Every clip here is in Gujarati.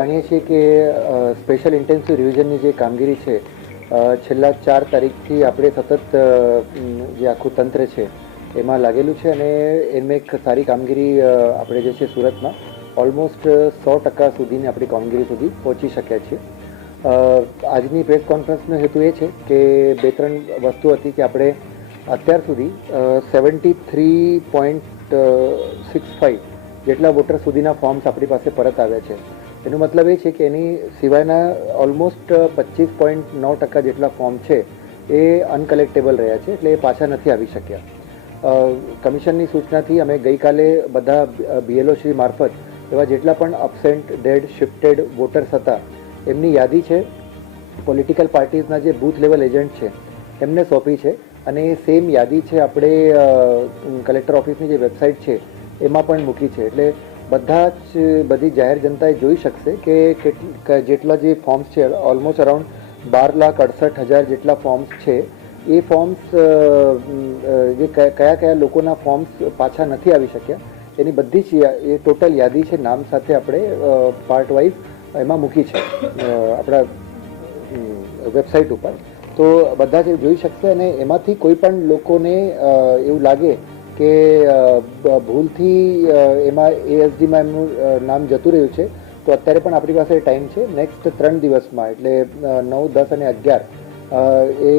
જાણીએ છીએ કે સ્પેશિયલ ઇન્ટેન્સિવ રિવિઝનની જે કામગીરી છે છેલ્લા 4 તારીખથી આપણે સતત જે આખું તંત્ર છે એમાં લાગેલું છે અને એમાં એક સારી કામગીરી આપણે જે છે સુરતમાં ઓલમોસ્ટ 100% સુધીની આપણી કામગીરી સુધી પહોંચી શક્યા છીએ. આજની પ્રેસ કોન્ફરન્સનો હેતુ એ છે કે 2-3 વસ્તુ હતી કે આપણે અત્યાર સુધી 73.65 જેટલા વોટર સુધીના ફોર્મ્સ આપણી પાસે પરત આવ્યા છે. એનો મતલબ એ છે કે એની સિવાયના ઓલમોસ્ટ 25.9% જેટલા ફોર્મ છે એ અનકલેક્ટેબલ રહ્યા છે, એટલે એ પાછા નથી આવી શક્યા. કમિશનની સૂચનાથી અમે ગઈકાલે બધા BLO શ્રી મારફત એવા જેટલા પણ અબસેન્ટ, ડેડ, શિફ્ટેડ વોટર્સ હતા એમની યાદી છે પોલિટિકલ પાર્ટીઝના જે બૂથ લેવલ એજન્ટ છે એમને સોંપી છે અને એ સેમ યાદી છે આપણે કલેક્ટર ઓફિસની જે વેબસાઇટ છે એમાં પણ મૂકી છે. એટલે બધી જાહેર જનતાએ જોઈ શકશે કે જેટલા જે ફોર્મ્સ છે ઓલમોસ્ટ અરાઉન્ડ 12,68,000 જેટલા ફોર્મ્સ છે એ ફોર્મ્સ જે કયા લોકોના ફોર્મ્સ પાછા નથી આવી શક્યા એની બધી જ એ ટોટલ યાદી છે નામ સાથે આપણે પાર્ટ વાઇઝ એમાં મૂકી છે આપણા વેબસાઇટ ઉપર. તો બધા જ જોઈ શકશે અને એમાંથી કોઈ પણ લોકોને એવું લાગે કે ભૂલથી એમાં ASDમાં એમનું નામ જતું રહ્યું છે તો અત્યારે પણ આપણી પાસે ટાઈમ છે. નેક્સ્ટ 3 દિવસમાં એટલે 9, 10 અને 11 એ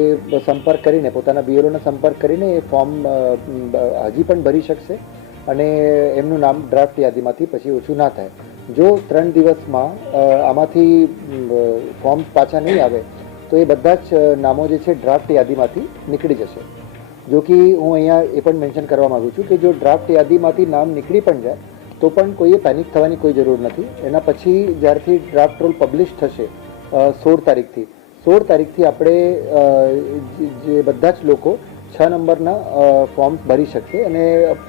સંપર્ક કરીને પોતાના BLOનો સંપર્ક કરીને એ ફોર્મ હજી પણ ભરી શકશે અને એમનું નામ ડ્રાફ્ટ યાદીમાંથી પછી ઓછું ના થાય. જો 3 દિવસમાં આમાંથી ફોર્મ પાછા નહીં આવે તો એ બધા જ નામો જે છે ડ્રાફ્ટ યાદીમાંથી નીકળી જશે. જો કે હું અહીંયા એ પણ મેન્શન કરવા માગું છું કે જો ડ્રાફ્ટ યાદીમાંથી નામ નીકળી પણ જાય તો પણ કોઈએ પેનિક થવાની કોઈ જરૂર નથી. એના પછી જ્યારથી ડ્રાફ્ટ રોલ પબ્લિશ થશે 16 તારીખથી આપણે જે બધા જ લોકો 6 નંબરના ફોર્મ્સ ભરી શકશે અને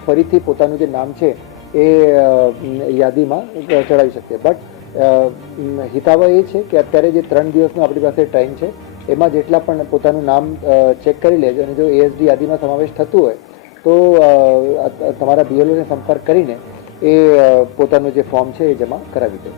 ફરીથી પોતાનું જે નામ છે એ યાદીમાં ચડાવી શકશે. બટ હિતાવહ એ છે કે અત્યારે જે 3 દિવસનો આપણી પાસે ટાઈમ છે એમાં જેટલા પણ પોતાનું નામ ચેક કરી લેજો અને જો ASD યાદીમાં સમાવેશ થતું હોય તો તમારા BLOને સંપર્ક કરીને એ પોતાનું જે ફોર્મ છે એ જમા કરાવી દો.